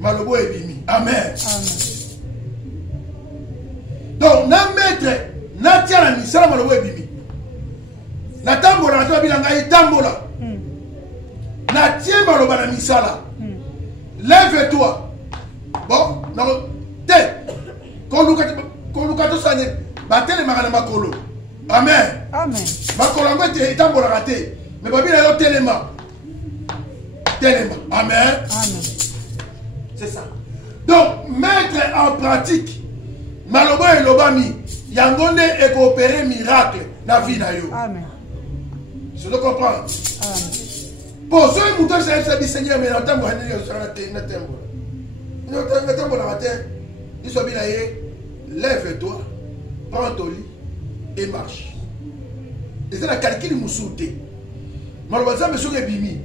Malobo et bimi. Amen. Amen. Donc, na maître, na tia la misala malobo ebimi. Na tambola na toa bilanga itambola. Na tia maloba na misala. Lève-toi. Bon, non, te. Koluka to sane, batele magana makolo. Amen. Amen. Makolo ngwete itambola rate. Mais babila yo telema. Telema. Amen. Amen. C'est ça. Donc, mettre en pratique Malobo et Lobami, Yangonde et coopérer miracle dans la vie. Amen. Je le comprends. Amen. Pour ceux qui ont dit Seigneur, mais dans le temps, lève-toi, prends ton lit et marche. Et c'est la calcul moussouté. Malobo, ça me souviens bimi.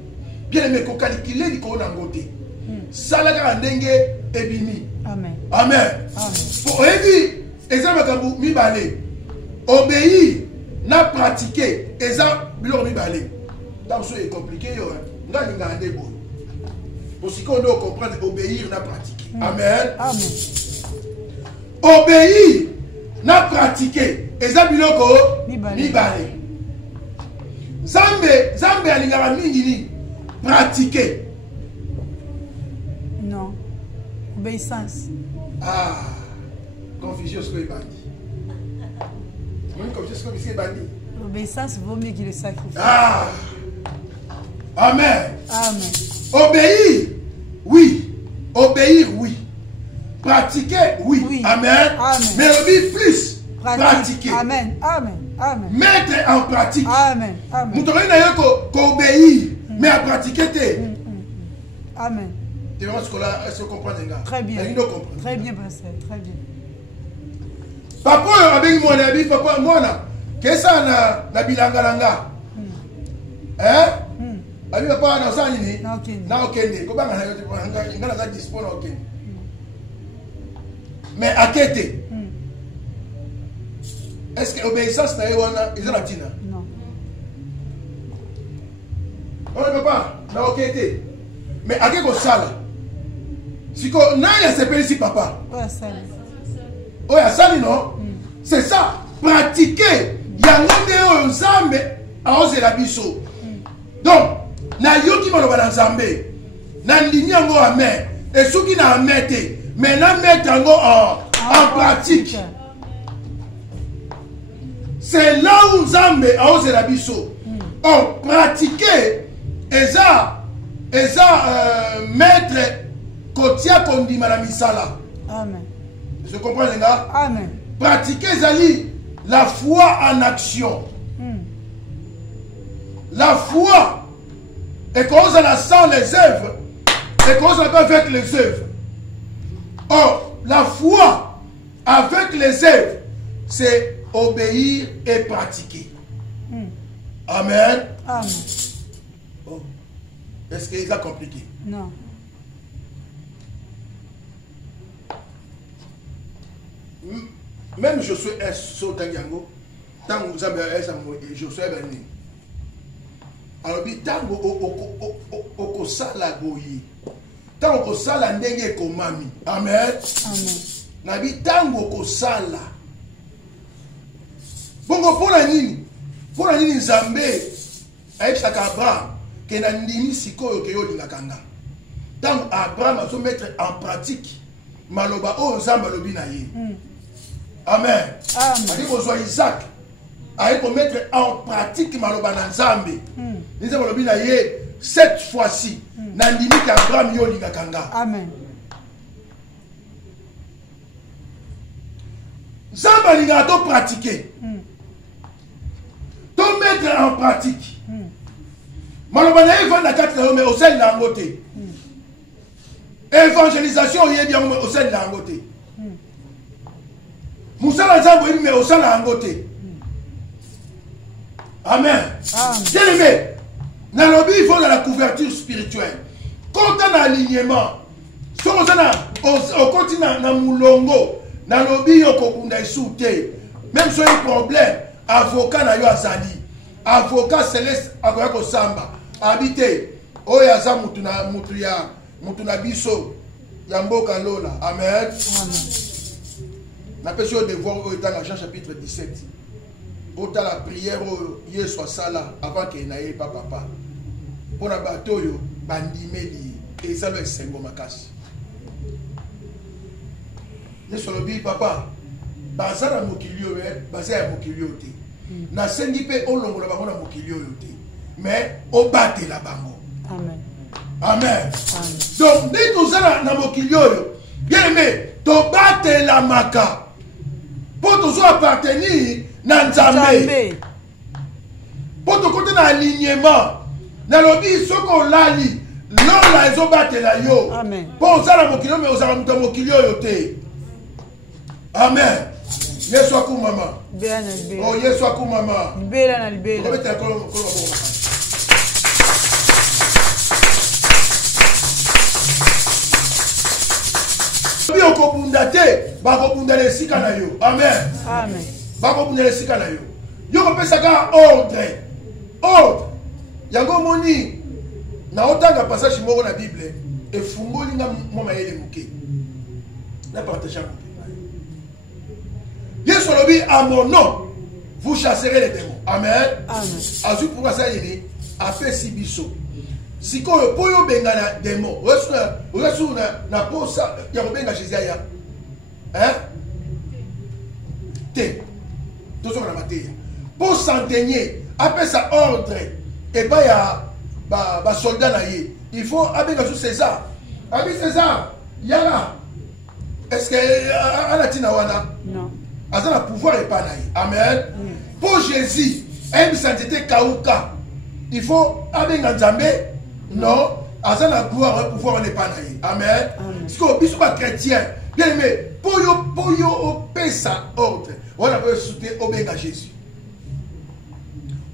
Bien aimé, qu'on calcule les qu'on a goûté. Salaga ndenge ebimi. Amen. Amen. Amen. Pour aider, exemple comme mi balé, obéir, n'a pratiqué, exemple bilo mi balé. Donc c'est compliqué yo. Nga ninga ndebo. Pour ce qu'on doit comprendre, obéir, n'a pratiqué. Amen. Amen. Obéir, n'a pratiqué, exemple bilo ko mi balé. Zambe alinga mingi ni pratiquer. Non. Obéissance. Ah, confusion ce que il bandit. Confusion ce que il bandit. L'obéissance vaut mieux que le sacrifice. Ah, amen. Amen. Obéir, oui. Obéir, oui. Pratiquer, oui. Oui. Amen. Amen. Mais obéir plus. Pratiquer. Amen. Amen. Amen. Mettre en pratique. Amen. Amen. Nous devons obéir, mais à pratiquer. Amen. Tu vois ce que là, est-ce que vous comprenez? Très bien. Très bien, pasteur. Très bien. Papa, avec moi, papa, moi, qu'est-ce que ça na bilangalanga? Hein? Abi papa, na ça ni? Na ok. Na ok ni. Comment on a dit? On a disponible ok. Mais à quête? Est-ce que l'obéissance na yewana ils ont la tina? Non. On ne peut pas. Na ok été. Mais à quel sala? Si on a s'appelle ici papa. Ouais, ça. Oh, ya sali non? C'est ça. Pratiquer. Yangonde Nzambe a osé la biso. Donc, na yoki maloba na Nzambe. Na ndini yango amen. Et ceux qui na amete, mais na mettre yango en pratique. C'est là où Nzambe a osé la biso. Oh, pratiquer eza maître kotia kondima la misala. Amen. Je comprends les gars? Amen. Pratiquer Zali, la foi en action. La foi est qu'on a sans les œuvres et qu'on a pas avec les œuvres. Or, la foi avec les œuvres, c'est obéir et pratiquer. Amen. Amen. Oh. Est-ce que c'est compliqué? Non. Même je suis un Sotangango, Tant que vous avez Josué Bani. Alors, tant que vous sala boyi. Tant que vous sala ndenge komami. Amen. Amen. Nabi tant que vous sala. Bongo pour la nini. Pour la nini Zambé. Aïcha Abraham. Que na ndimi sikoyo ke yo lingakanga. Tant Abraham a se mettre en pratique. Maloba o Zamba lobi na ye. Amen. Amen. Adi ko Isaac. Aïe pour mettre en pratique maloba na Nzambe. Ni Zamba lobi na ye cette fois-ci. Na ndimi ka Abraham yo lingakanga. Amen. Zamba linga to pratiquer. To mettre en pratique. Maloba na ye vanda kati na yo mais au sein na ngote. Évangélisation y est bien au sein de la côté. Moussa la Zambo mais au sein de la côté. Amen. Bien aimé, dans le il faut dans la couverture spirituelle. Quand on a alignement, si on a au continent dans Moulongo, dans le lobby on a souté. Même si il y a un problème, avocat na yo azali, avocat céleste akoya ko samba, habité. Oya za mutuya Mutuna biso Yamboka Lola. Amen. La personne de voir dans Jean chapitre 17. Autant la prière hier soit ça là avant qu'il n'aille pas papa. Pour la bateau yo bandimeli et ça le sengo makasi. Ne solobi papa. Bazara mokilio bazara mokilio te. Na sengi pe olongola bango na mokilio yo te. Mais au bate la bango. Amen. Amen. Donc, dès que vous avez dans mokilio, bien aimé, to bate la maka. Pour tous appartenir à Nzambe. Pour tout côté dans l'alignement. Dans le but, ce qu'on l'a dit, l'on ils ont battu la yo. Amen. Pour vous avez mokilio, mais vous avez dans mokilio yote. Amen. Yesu akou maman. Oh, Yesu akou maman. Libera na libera. Okobunda te bakobunda lesika na yo. Amen. Amen. Bakobunda lesika na yo. Yo kopesaka ordre. Ordre. Yango moni na otanga passage moko na Bible e fungoli nga moma yele muke. Na partager avec Yesu lobi à mon nom vous chasserez les démons. Amen. Amen. Azu pour ça yini a fait sibiso. Sikoyo poyo benga na démon. Oyesu na posa ya benga Jésus ya. Hein? Te. Tozo na mateya. Pour s'entraîner, après ça ordre et pas ya ba soldat na ye. Il faut abenga sous César. Abi César, yala. Est-ce que anatina wana? Non. Azana pouvoir et pas na ye. Amen. Pour Jésus, une sainteté kauka. Il faut abenga Nzambe. Non, à la gloire, le pouvoir n'est pas naïf. Amen. Parce que bisous pas chrétien. Bien aimé, pour yo pesa ordre. On a besoin de soutenir obéga Jésus.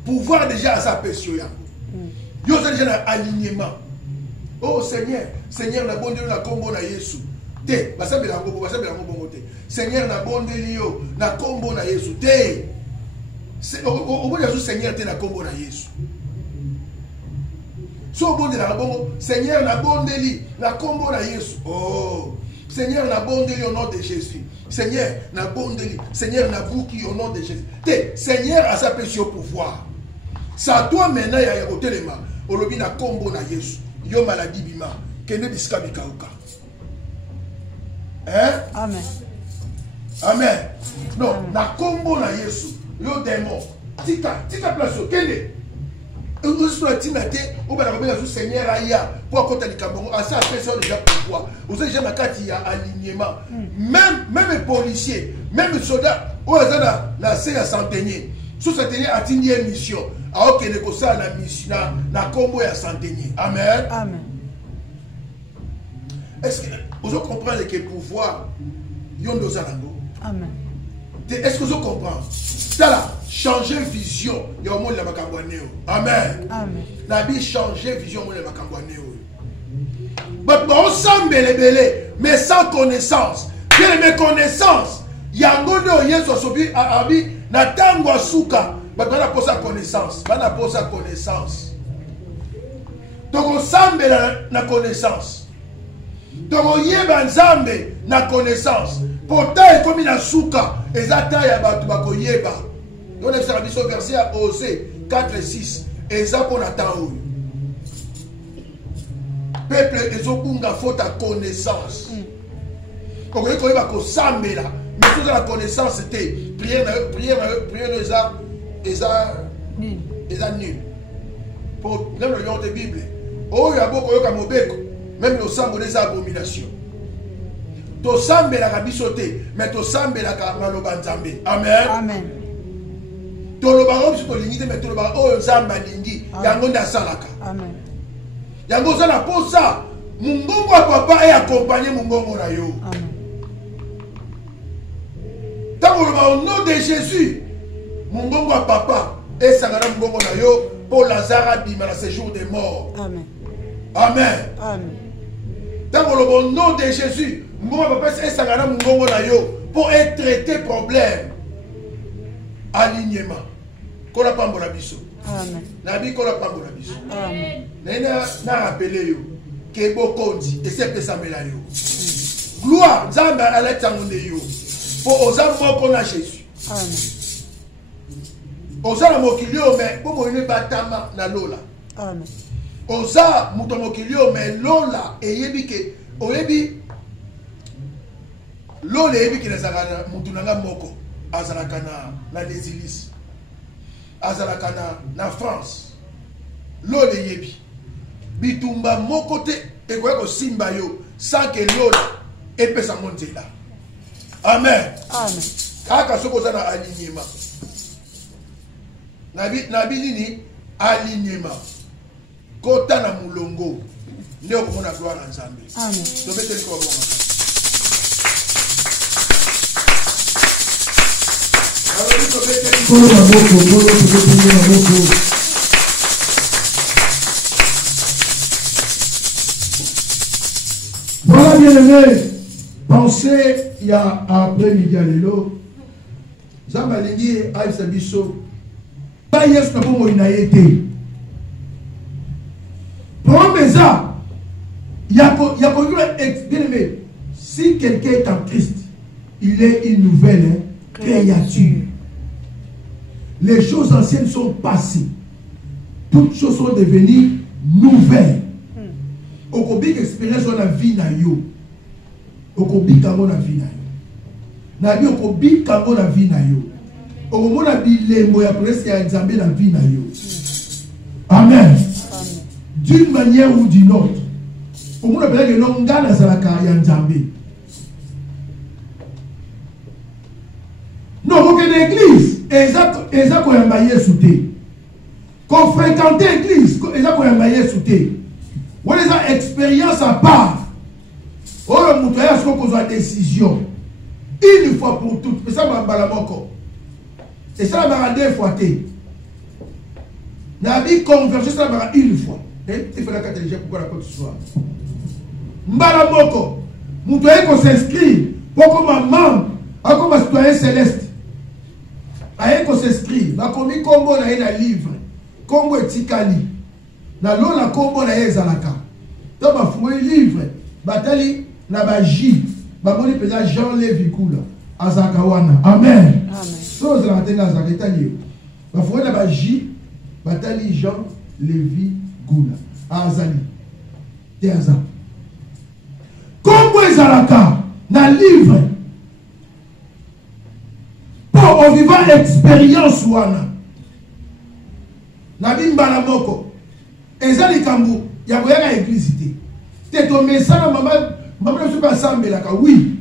Pouvoir déjà à sa passion. Yo c'est déjà un alignement. Oh Seigneur, Seigneur na bon Dieu na combo na Yesu. Te, basabe la combo te. Seigneur na bon Dieu na combo na Yesu. Te. Au bout de Seigneur te na combo na Yesu. So bon de la bon Seigneur na bon délit la combo na Yesu. Oh Seigneur na bon délit au nom de Jésus. Seigneur na bon délit. Seigneur na bouki au nom de Jésus. Te Seigneur a sa péché au pouvoir. Ça toi maintenant ya kotelema olobi na combo na Yesu. Yo maladie bima kende biska bikauka. Hein? Amen. Amen. Non, na combo na Yesu. Yo démon. Tika place kende. Vous êtes un Seigneur Aya pour côté du Cameroun. À ça, personne déjà pouvoir. Vous êtes jamais quand il y a alignement. Même les policiers, même les soldats, où ils ont la centenier. Sous centenier a une mission. Alors que les ça la mission, la combo à centenier. Amen. Amen. Est-ce que vous comprenez que le pouvoir, Yondo Zalango? Amen. Est-ce que vous comprenez? Ça là, changer vision. Il y a un monde de Makambouanéo. Amen. Amen. La vie changer vision de Makambouanéo. On semble belé, mais sans connaissance. Quelle est mes connaissances? Il y a un monde où il y a un na tango asuka bana posa connaissance bana posa connaissance toko sambela na connaissance toko yeba nzambe na connaissance pourtant comme na suka ezata ya batu bakoyeba on a servi ce verset à Osée 4:6 eza pour na temps peuple ezokunga faute à connaissance okoki koyeba kosambela mais tout la connaissance c'était prière eza nul pour même le lion de Bible oyo aboko yoka mobeko même le sambo des abominations to sambela ka biso te mais to sambela ka maloba nzambe amen Amen. to loba biso to lingi te mais to loba oyo nzamba lingi yango nda salaka Amen. yango za na posa mungongo wa papa et accompagner mungongo na yo Amen. au nom de Jésus, mon gongo à papa et sangara mon gongo na yo pour Lazare bima na séjour des morts. Amen. Amen. Amen. Au nom de Jésus, mon gongo à papa et sangara mon gongo na yo pour être traité problème. Alignement. Kola pambola biso. Amen. Nabi kola pambola biso. Amen. Na rappelé yo que bokondi et c'est que ça me la yo. Gloire, Nzambe aletsangonde yo. Pour osa moko na Jésus. Amen. Osa na mokilio mais pour moine batama na lola. Amen. Osa muto mokilio mais lola eyebi ke oyebi lola eyebi ke nazaka mutu nanga moko azalaka na des Églises. Azalaka na France. Lola eyebi. Bitumba moko te ekoya ko simba yo sans que lola epesa monzela. Amen. Amen. Kaka soko za na alignement. Nabi nini alignement. Kota na mulongo. Ndio komona gloire na Nzambe. Amen. Tobete liko bonga. Alors tobete liko. Voilà bien aimé. Pensez, il y a après-midi à l'élo. Zambalingi Aïssa Bisso. Pas yes, n'a pas moïna été. Pour ça, il y a bien aimé. Si quelqu'un est en Christ, il est une nouvelle créature. Les choses anciennes sont passées. Toutes choses sont devenues nouvelles. Au combien d'expérience on a vu dans yo. Okobi kango na vie na yo. Na bi okobi kango na vie na yo. Okomona bilembo ya presse ya Nzambe na vie na yo. Amen. D'une manière ou d'une autre. Okomona pela ke no ngana zalaka ya Nzambe. Non, ko ke l'église eza ko yamba Yesu te. Ko fréquenter l'église eza ko yamba Yesu te. Wala eza expérience à part. Oh, le mouton a besoin de décision. Une fois pour toutes. Mais ça m'a balamoko. Et ça m'a deux fois. N'a pas convergé, ça m'a une fois. Il faut la catégorie pour la quoi que ce soit. Mbalamoko. Mouton a s'inscrit pour comme un membre, comme un citoyen céleste. A qu'on s'inscrit. Ma commis combo na un livre. Combo etikali. Na lola combo na ezalaka. Donc ma foué livre. Batali. Na baji bamoni peza Jean Lévi Kula azakawana amen amen so za tena zaketali bafoué na baji batali Jean Lévi Kula azali te aza kombo ezalaka na livre pour au vivant expérience wana na bimbala moko ezali kambu ya boyaka église te to mesana mama. Je ne suis pas ensemble, oui.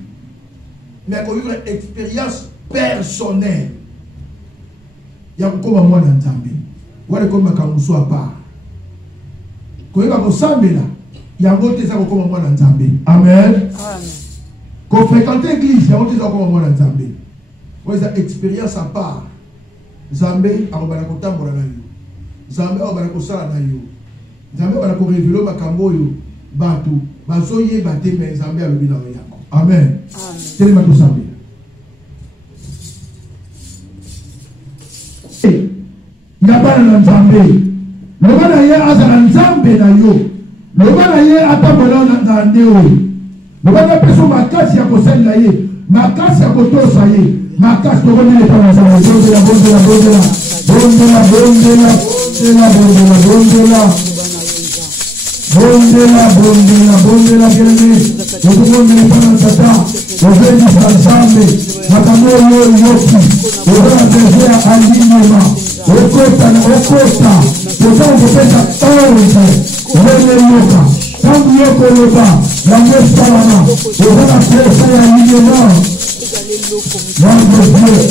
Mais pour vivre une expérience personnelle. Il y a comme moi dans le temps. Il y a comme moi soit pas. Quand il y a ensemble, il y a comme moi dans le temps. Amen. Quand fréquenter l'église, il y a comme moi dans le temps. Il y a une expérience à part. Zambé a un contact pour la vie. Zambé a un contact pour la vie. Zambé a un révéler ma camboyo. Batou. Bazoye baté mais Zambé a le bilan yako. Amen. Amen. Tellement tout Zambé. Yabana Nzambe. Lobana ye azala Nzambe na yo. Lobana ye atambola na ndeo. Lobana peso makasi ya kosenda ye. Makasi ya kotosa ye. Makasi tokoni le pana Nzambe. Bondela. Bondela kelele. Otukonde le pana tata. Ovendi Nzambe. Makambo yo yoki. Ovendi desea alinema. Okota. Potao kupesa orange. Wele yoka. Tangu yoko loba. La mwesta wana. Ovendi pesa ya alinema. Wanda Dieu.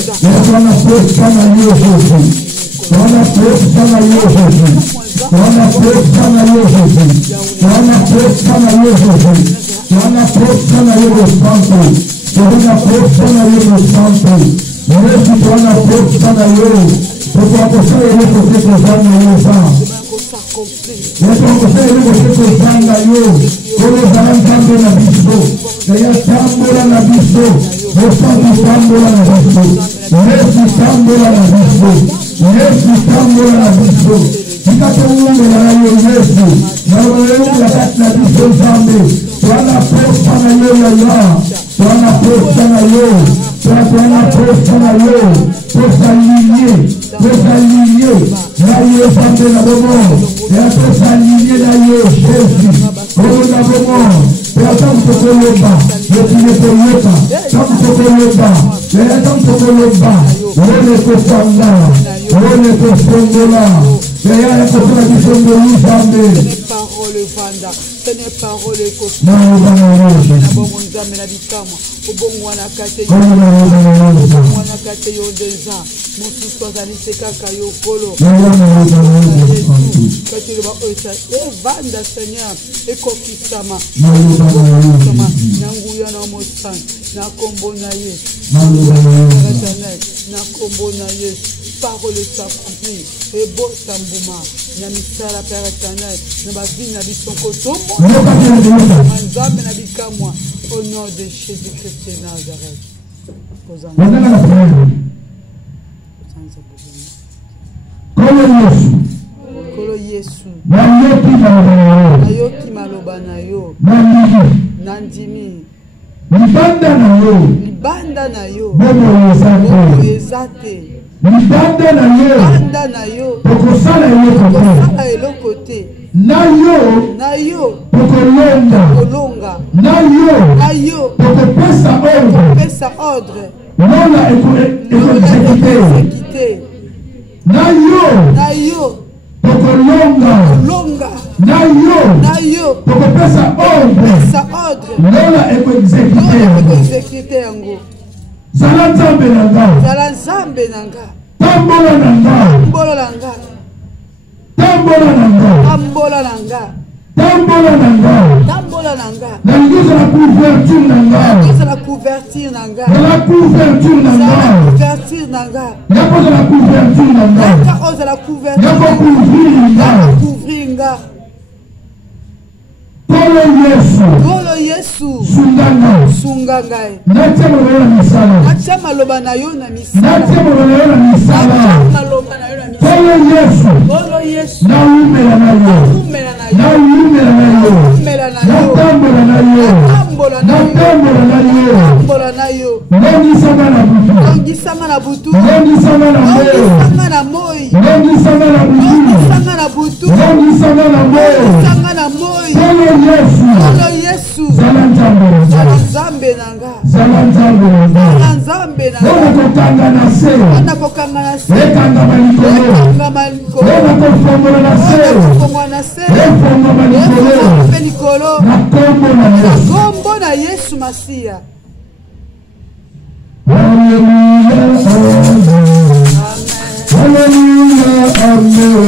Wana pesa na yo Jésus. Wana pesa na yo Jésus. Wana pesa na yo Jésus. Wana pesa na yo Jésus. Wana pesa na yo Santo. Wana pesa na yo Santo. Yesu wana pesa na yo. Kwa kusema ile kwa sana yo sana. Yesu kusema ile kwa sana yo. Kwa sababu tambo na biso. Ya tambo na biso. Yesu tambo na biso. Yesu tambo na biso. Yesu tambo na biso. Nikatounga na yo Yesu. Na wewe unataka biso zambe. Wana pesa na yo ya. Wana pesa na yo. Wana pesa na yo. Pesa linie. Na yo zambe na bomo. Ya pesa linie na yo Jésus. Oyo na bomo. Ya tambo koloba. Yo tinepeleka. Tambo koloba. Ya tambo koloba. Wole kosanga. Wole kosongola. Ya kosonga kisongo zambe. Parole vanda. Tenez parole kofi. Na bongo nzambe na bikamwa. Obongo wana kate yo. Wana kate yo deza. Mususu azalise kaka yo kolo. Kate yo ba oisa. Vanda Seigneur. Ekokisama. Nanguya na mosan. Na kombo na ye. Na kombo na ye. Parole s'accomplit. Et beau tambouma. Namisala Père éternel. Nabavi nabisonko tomo. Nzambe nabikamwa. Au nom de Jésus-Christ de Nazareth. Kolo Yesu. Nayoki maloba na yo. Nandimi. Libanda na yo. Bobo ezate. Libanda na yo. Pokosala eloko te. Na yo. Pokolonga. Na yo. Pokopesa ordre. Lola exécuté. Na yo. Pokolonga. Na yo. Pokopesa ordre. Lola exécuté yango. Zala Nzambe nanga. Tambola nanga. Naligusa la couverture nanga. Yakoza la couverture nanga. Kolo Yesu. Sunganga. Natia maloba na yo na misala. Kolo Yesu. Naumela na yo. Longisama na butu. Longisama na moi. Kolo Yesu. Nzambe nanga. Kokanga na se. Ekanga malikolo. Na kombo na Yesu Masia. Hallelujah, amen. Hallelujah, amen.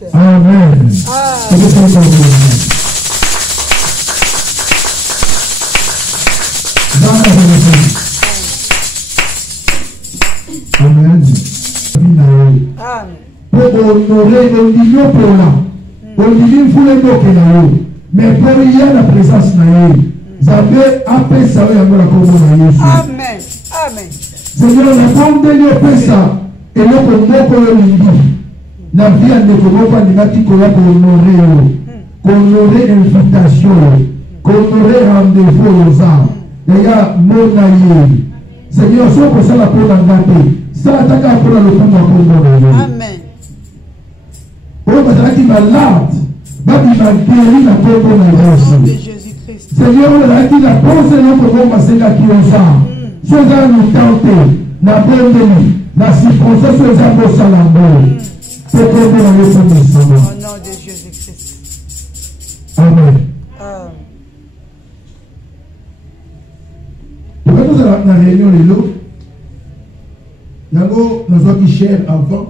Seigneur. Amen. Amen. Amen. Pour honorer le million pour là. Pour million pour les mots que là. Mais pour y aller la présence na yé. Zambé appelle ça y a la combo na Jésus. Amen. Amen. Seigneur, la bombe de Dieu fait ça. Et là pour moi pour le million. La vie à ne comment pas ni qui pour honorer. Honorer invitation. Honorer rendez-vous aux âmes. Il y a mon aïe. Seigneur, si on peut ça la pour la gâter. Ça attaque pour le fond de Amen. Oh, parce qu'il m'a malade. Il m'a guéri la peau de la Jésus-Christ. Seigneur, il a dit la pensée de notre monde, c'est la qui est ça. Ceux qui nous tentent, la bonne nuit, la circonstance, ceux qui ont besoin de l'amour. C'est pour nous la reconnaissance. Au nom de Jésus-Christ. Amen. Pourquoi nous avons la réunion de l'eau? Yango, nous avons dit cher avant.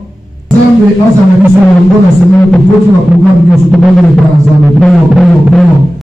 Ensemble, on s'en a mis sur le bon la semaine pour faire le programme de notre programme de Prions.